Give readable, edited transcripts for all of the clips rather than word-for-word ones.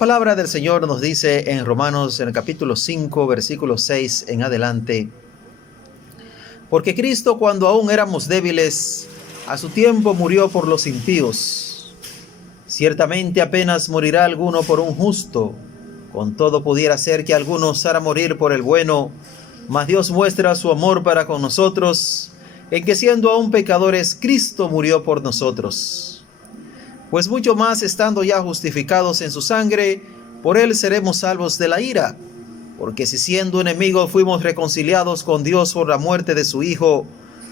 Palabra del Señor nos dice en Romanos, en el capítulo 5, versículo 6 en adelante: porque Cristo, cuando aún éramos débiles, a su tiempo murió por los impíos. Ciertamente apenas morirá alguno por un justo, con todo pudiera ser que alguno osara morir por el bueno, mas Dios muestra su amor para con nosotros, en que siendo aún pecadores, Cristo murió por nosotros. Pues mucho más, estando ya justificados en su sangre, por él seremos salvos de la ira. Porque si siendo enemigos fuimos reconciliados con Dios por la muerte de su Hijo,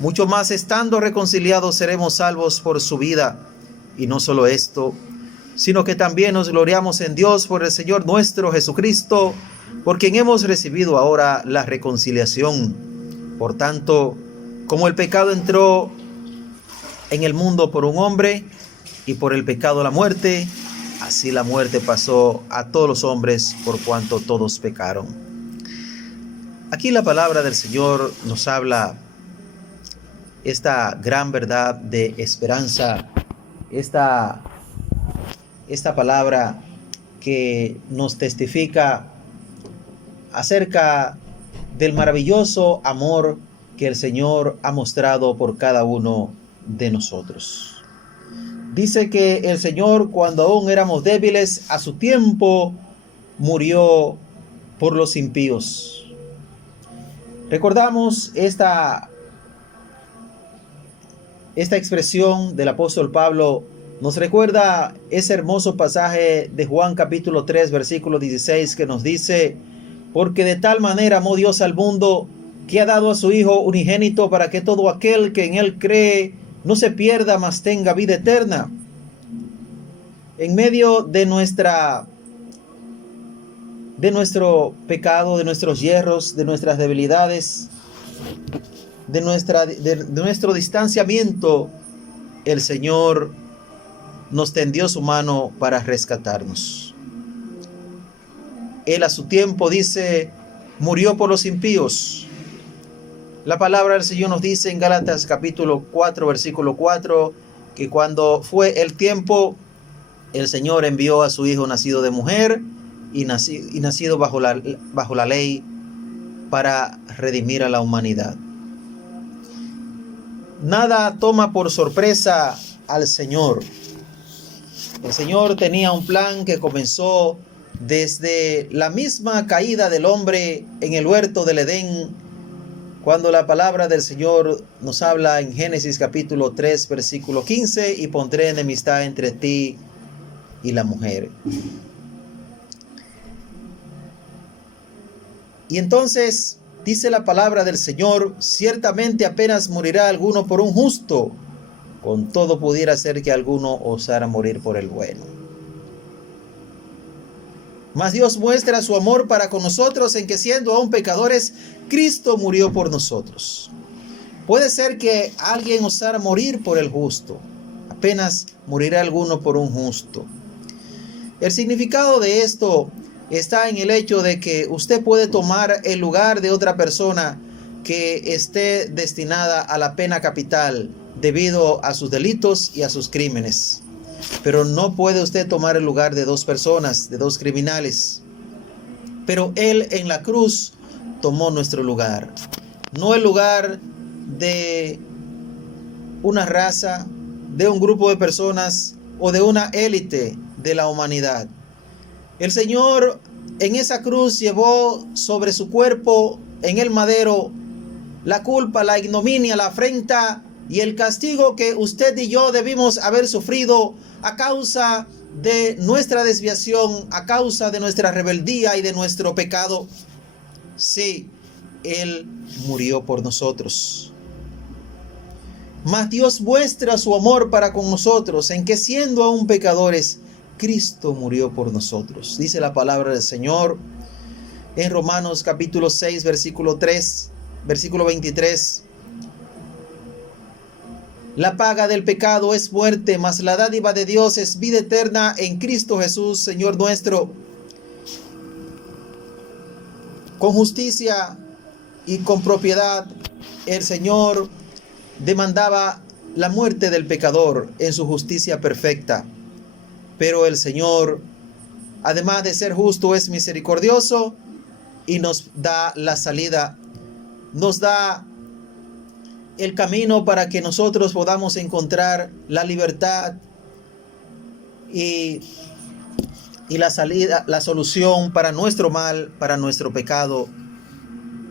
mucho más estando reconciliados seremos salvos por su vida. Y no solo esto, sino que también nos gloriamos en Dios por el Señor nuestro Jesucristo, por quien hemos recibido ahora la reconciliación. Por tanto, como el pecado entró en el mundo por un hombre, y por el pecado la muerte, así la muerte pasó a todos los hombres por cuanto todos pecaron. Aquí la palabra del Señor nos habla esta gran verdad de esperanza, esta palabra que nos testifica acerca del maravilloso amor que el Señor ha mostrado por cada uno de nosotros. Dice que el Señor, cuando aún éramos débiles, a su tiempo murió por los impíos. Recordamos esta expresión del apóstol Pablo. Nos recuerda ese hermoso pasaje de Juan capítulo 3, versículo 16, que nos dice: porque de tal manera amó Dios al mundo, que ha dado a su Hijo unigénito, para que todo aquel que en él cree no se pierda, mas tenga vida eterna. En medio de nuestro pecado, de nuestros yerros, de nuestras debilidades, de nuestro distanciamiento, el Señor nos tendió su mano para rescatarnos. Él a su tiempo, dice, murió por los impíos. La palabra del Señor nos dice en Gálatas capítulo 4, versículo 4, que cuando fue el tiempo, el Señor envió a su Hijo nacido de mujer y nacido bajo la ley para redimir a la humanidad. Nada toma por sorpresa al Señor. El Señor tenía un plan que comenzó desde la misma caída del hombre en el huerto del Edén, cuando la palabra del Señor nos habla en Génesis capítulo 3, versículo 15, y pondré enemistad entre ti y la mujer. Y entonces dice la palabra del Señor: ciertamente apenas morirá alguno por un justo, con todo pudiera ser que alguno osara morir por el bueno. Mas Dios muestra su amor para con nosotros, en que siendo aún pecadores, Cristo murió por nosotros. Puede ser que alguien osara morir por el justo, apenas morirá alguno por un justo. El significado de esto está en el hecho de que usted puede tomar el lugar de otra persona que esté destinada a la pena capital debido a sus delitos y a sus crímenes. Pero no puede usted tomar el lugar de dos personas, de dos criminales. Pero Él en la cruz tomó nuestro lugar. No el lugar de una raza, de un grupo de personas o de una élite de la humanidad. El Señor en esa cruz llevó sobre su cuerpo en el madero la culpa, la ignominia, la afrenta y el castigo que usted y yo debimos haber sufrido a causa de nuestra desviación, a causa de nuestra rebeldía y de nuestro pecado. Sí, Él murió por nosotros. Mas Dios muestra su amor para con nosotros, en que siendo aún pecadores, Cristo murió por nosotros. Dice la palabra del Señor en Romanos capítulo 6, versículo 23. La paga del pecado es muerte, mas la dádiva de Dios es vida eterna en Cristo Jesús, Señor nuestro. Con justicia y con propiedad, el Señor demandaba la muerte del pecador en su justicia perfecta. Pero el Señor, además de ser justo, es misericordioso y nos da la salida, nos da el camino para que nosotros podamos encontrar la libertad y la salida, la solución para nuestro mal, para nuestro pecado.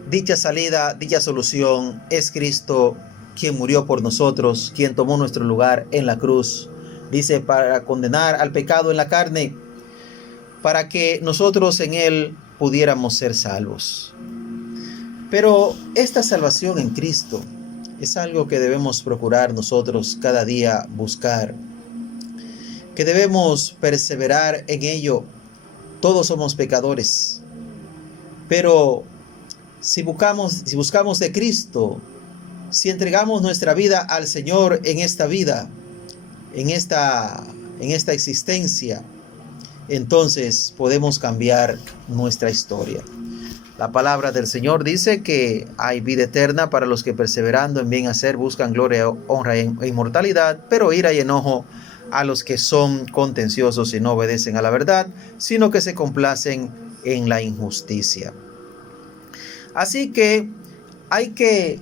Dicha salida, dicha solución es Cristo, quien murió por nosotros, quien tomó nuestro lugar en la cruz. Dice, para condenar al pecado en la carne, para que nosotros en él pudiéramos ser salvos. Pero esta salvación en Cristo es algo que debemos procurar nosotros cada día buscar, que debemos perseverar en ello. Todos somos pecadores, pero si buscamos de Cristo, si entregamos nuestra vida al Señor en esta vida, en esta existencia, entonces podemos cambiar nuestra historia. La palabra del Señor dice que hay vida eterna para los que perseverando en bien hacer buscan gloria, honra e inmortalidad, pero ira y enojo a los que son contenciosos y no obedecen a la verdad, sino que se complacen en la injusticia. Así que hay que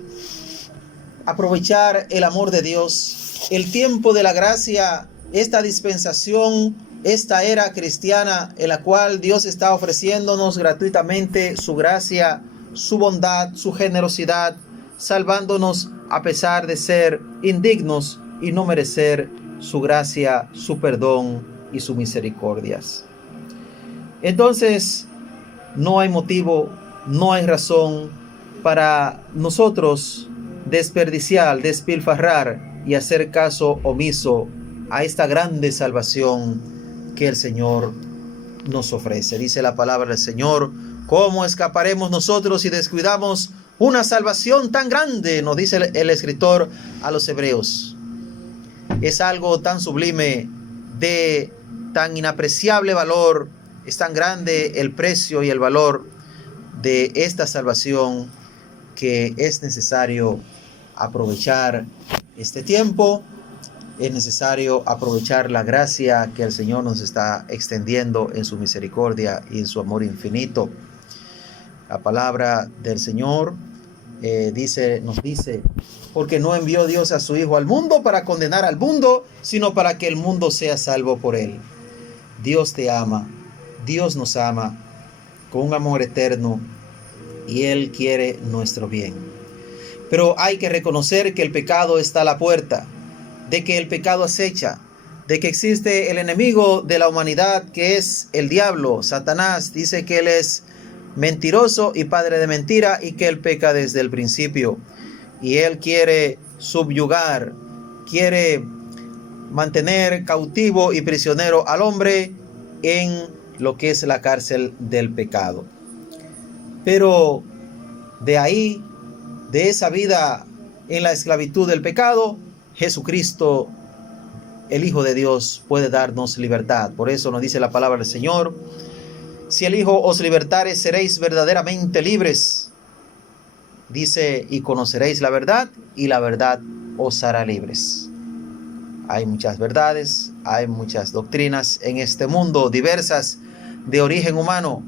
aprovechar el amor de Dios, el tiempo de la gracia, esta dispensación, esta era cristiana en la cual Dios está ofreciéndonos gratuitamente su gracia, su bondad, su generosidad, salvándonos a pesar de ser indignos y no merecer su gracia, su perdón y sus misericordias. Entonces, no hay motivo, no hay razón para nosotros desperdiciar, despilfarrar y hacer caso omiso a esta grande salvación que el Señor nos ofrece. Dice la palabra del Señor, ¿cómo escaparemos nosotros si descuidamos una salvación tan grande? Nos dice el escritor a los Hebreos. Es algo tan sublime, de tan inapreciable valor, es tan grande el precio y el valor de esta salvación que es necesario aprovechar este tiempo. Es necesario aprovechar la gracia que el Señor nos está extendiendo en su misericordia y en su amor infinito. La palabra del Señor nos dice, porque no envió Dios a su Hijo al mundo para condenar al mundo, sino para que el mundo sea salvo por él. Dios te ama, Dios nos ama con un amor eterno y Él quiere nuestro bien. Pero hay que reconocer que el pecado está a la puerta, de que el pecado acecha, de que existe el enemigo de la humanidad que es el diablo, Satanás. Dice que él es mentiroso y padre de mentira y que él peca desde el principio. Y él quiere subyugar, quiere mantener cautivo y prisionero al hombre en lo que es la cárcel del pecado. Pero de ahí, de esa vida en la esclavitud del pecado, Jesucristo, el Hijo de Dios, puede darnos libertad. Por eso nos dice la palabra del Señor, si el Hijo os libertare, seréis verdaderamente libres. Dice, y conoceréis la verdad, y la verdad os hará libres. Hay muchas verdades, hay muchas doctrinas en este mundo, diversas, de origen humano,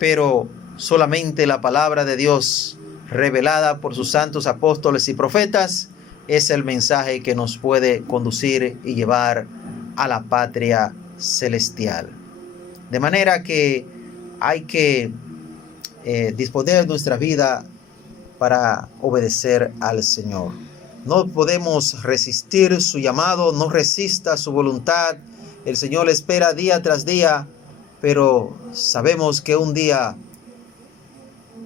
pero solamente la palabra de Dios, revelada por sus santos apóstoles y profetas, es el mensaje que nos puede conducir y llevar a la patria celestial. De manera que hay que disponer nuestra vida para obedecer al Señor. No podemos resistir su llamado, no resista su voluntad. El Señor espera día tras día, pero sabemos que un día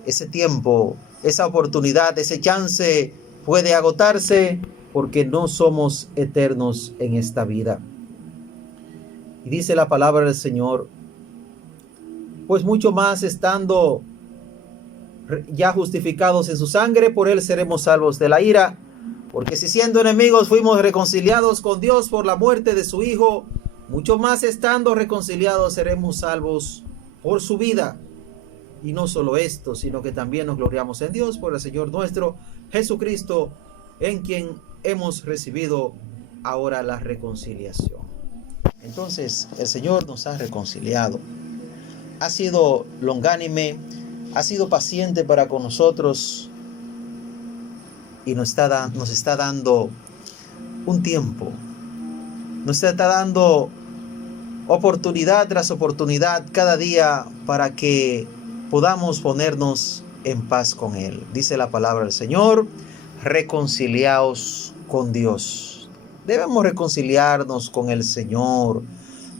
ese tiempo, esa oportunidad, ese chance puede agotarse porque no somos eternos en esta vida. Y dice la palabra del Señor, pues mucho más estando ya justificados en su sangre, por él seremos salvos de la ira. Porque si siendo enemigos fuimos reconciliados con Dios por la muerte de su Hijo, mucho más estando reconciliados seremos salvos por su vida. Y no solo esto, sino que también nos gloriamos en Dios por el Señor nuestro Jesucristo, en quien hemos recibido ahora la reconciliación. Entonces el Señor nos ha reconciliado. Ha sido longánime, ha sido paciente para con nosotros y nos está dando un tiempo. Nos está dando oportunidad tras oportunidad cada día para que podamos ponernos en paz con Él. Dice la palabra del Señor, reconciliaos con Dios. Debemos reconciliarnos con el Señor.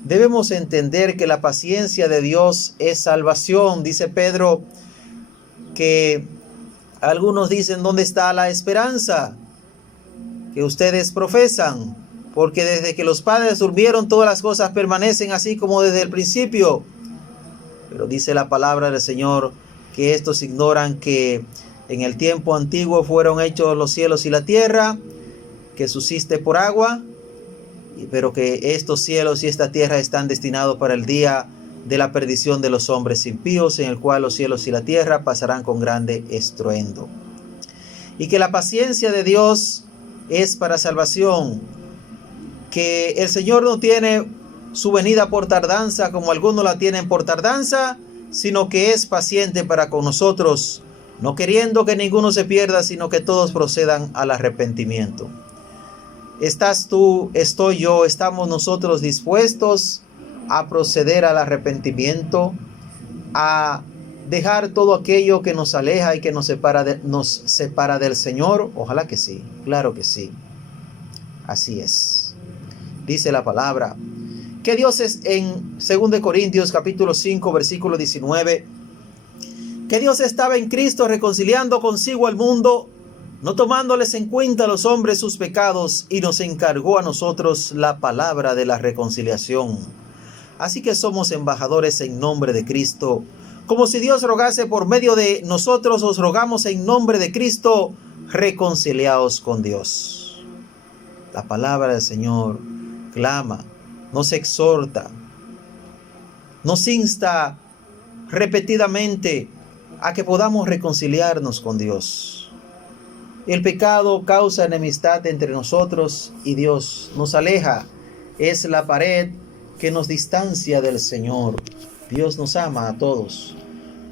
Debemos entender que la paciencia de Dios es salvación. Dice Pedro que algunos dicen, ¿dónde está la esperanza que ustedes profesan? Porque desde que los padres durmieron, todas las cosas permanecen así como desde el principio. Pero dice la palabra del Señor que estos ignoran que en el tiempo antiguo fueron hechos los cielos y la tierra, que subsiste por agua, pero que estos cielos y esta tierra están destinados para el día de la perdición de los hombres impíos, en el cual los cielos y la tierra pasarán con grande estruendo. Y que la paciencia de Dios es para salvación, que el Señor no tiene su venida por tardanza como algunos la tienen por tardanza, sino que es paciente para con nosotros, no queriendo que ninguno se pierda, sino que todos procedan al arrepentimiento. ¿Estás tú, estoy yo, estamos nosotros dispuestos a proceder al arrepentimiento, a dejar todo aquello que nos aleja y que nos separa del Señor? Ojalá que sí, claro que sí. Así es. Dice la palabra que Dios es en 2 Corintios capítulo 5 versículo 19, que Dios estaba en Cristo reconciliando consigo al mundo, no tomándoles en cuenta a los hombres sus pecados, y nos encargó a nosotros la palabra de la reconciliación. Así que somos embajadores en nombre de Cristo. Como si Dios rogase por medio de nosotros, os rogamos en nombre de Cristo, reconciliaos con Dios. La palabra del Señor clama, nos exhorta, nos insta repetidamente a que podamos reconciliarnos con Dios. El pecado causa enemistad entre nosotros y Dios, nos aleja, es la pared que nos distancia del Señor. Dios nos ama a todos,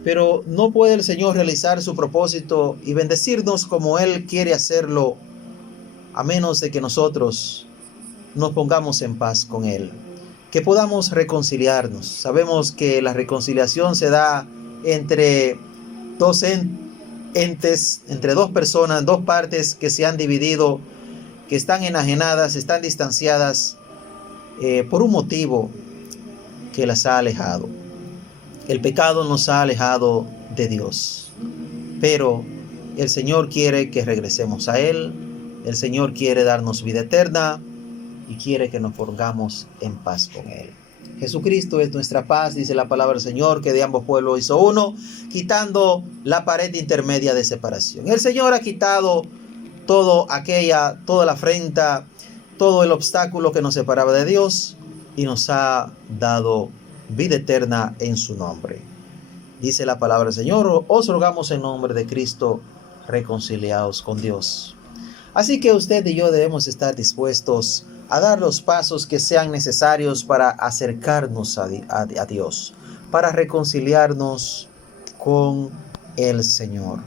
pero no puede el Señor realizar su propósito y bendecirnos como Él quiere hacerlo, a menos de que nosotros nos pongamos en paz con Él, que podamos reconciliarnos. Sabemos que la reconciliación se da entre dos entes, entre dos personas, dos partes que se han dividido, que están enajenadas, están distanciadas por un motivo que las ha alejado. El pecado nos ha alejado de Dios, pero el Señor quiere que regresemos a Él. El Señor quiere darnos vida eterna y quiere que nos pongamos en paz con Él. Jesucristo es nuestra paz, dice la palabra del Señor, que de ambos pueblos hizo uno, quitando la pared intermedia de separación. El Señor ha quitado toda la afrenta, todo el obstáculo que nos separaba de Dios, y nos ha dado vida eterna en su nombre. Dice la palabra del Señor, os rogamos en nombre de Cristo, reconciliaos con Dios. Así que usted y yo debemos estar dispuestos a dar los pasos que sean necesarios para acercarnos a Dios, para reconciliarnos con el Señor.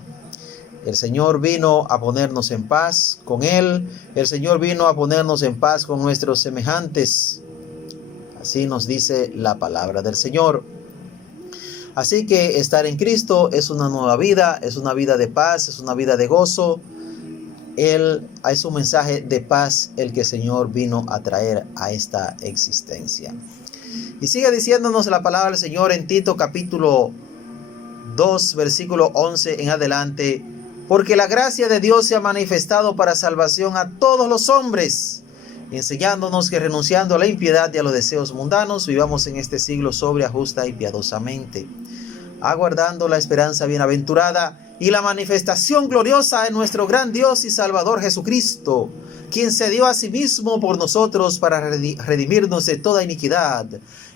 El Señor vino a ponernos en paz con Él. El Señor vino a ponernos en paz con nuestros semejantes. Así nos dice la palabra del Señor. Así que estar en Cristo es una nueva vida, es una vida de paz, es una vida de gozo. Es un mensaje de paz el que el Señor vino a traer a esta existencia. Y sigue diciéndonos la palabra del Señor en Tito capítulo 2 versículo 11 en adelante. Porque la gracia de Dios se ha manifestado para salvación a todos los hombres, enseñándonos que renunciando a la impiedad y a los deseos mundanos, vivamos en este siglo sobria, justa y piadosamente, aguardando la esperanza bienaventurada y la manifestación gloriosa de nuestro gran Dios y Salvador Jesucristo, quien se dio a sí mismo por nosotros para redimirnos de toda iniquidad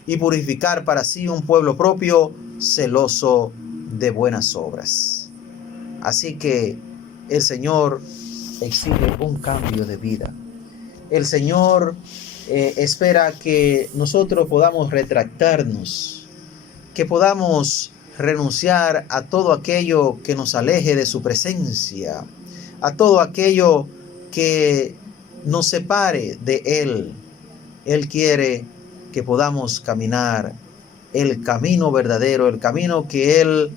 y purificar para sí un pueblo propio, celoso de buenas obras. Así que el Señor exige un cambio de vida. El Señor espera que nosotros podamos retractarnos, que podamos renunciar a todo aquello que nos aleje de su presencia, a todo aquello que nos separe de Él. Él quiere que podamos caminar el camino verdadero, el camino que Él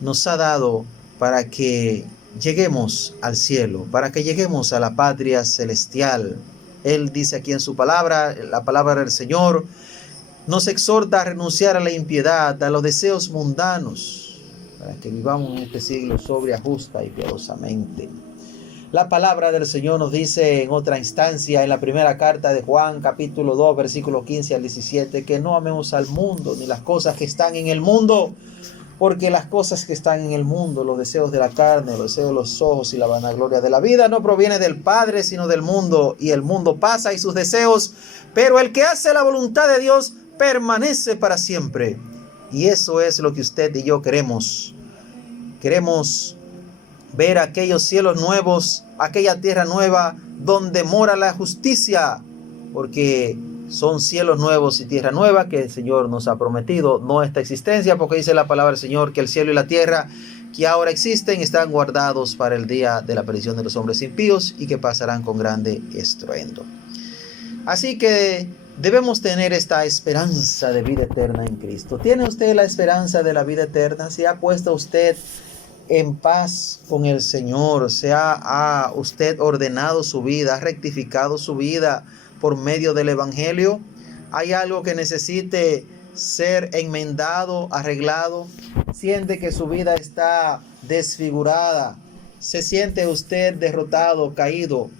nos ha dado para que lleguemos al cielo, para que lleguemos a la patria celestial. Él dice aquí en su palabra, la palabra del Señor nos exhorta a renunciar a la impiedad, a los deseos mundanos, para que vivamos en este siglo sobria, justa y piadosamente. La palabra del Señor nos dice en otra instancia, en la primera carta de Juan, capítulo 2, versículo 15 al 17, que no amemos al mundo ni las cosas que están en el mundo, porque las cosas que están en el mundo, los deseos de la carne, los deseos de los ojos y la vanagloria de la vida, no proviene del Padre, sino del mundo, y el mundo pasa y sus deseos, pero el que hace la voluntad de Dios permanece para siempre. Y eso es lo que usted y yo queremos. Queremos ver aquellos cielos nuevos, aquella tierra nueva donde mora la justicia, porque son cielos nuevos y tierra nueva que el Señor nos ha prometido, no esta existencia, porque dice la palabra del Señor que el cielo y la tierra que ahora existen están guardados para el día de la perdición de los hombres impíos y que pasarán con grande estruendo. Así que debemos tener esta esperanza de vida eterna en Cristo. ¿Tiene usted la esperanza de la vida eterna? ¿Se ha puesto usted en paz con el Señor? ¿Se ha usted ordenado su vida, ha rectificado su vida por medio del Evangelio? ¿Hay algo que necesite ser enmendado, arreglado? ¿Siente que su vida está desfigurada? ¿Se siente usted derrotado, caído?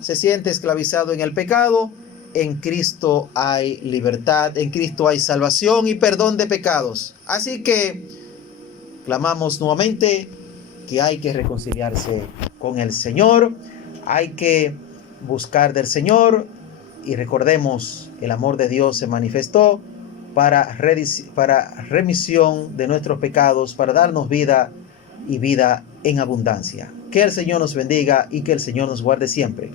¿Se siente esclavizado en el pecado? En Cristo hay libertad, en Cristo hay salvación y perdón de pecados. Así que clamamos nuevamente que hay que reconciliarse con el Señor, hay que buscar del Señor y recordemos, el amor de Dios se manifestó para remisión de nuestros pecados, para darnos vida y vida en abundancia. Que el Señor nos bendiga y que el Señor nos guarde siempre.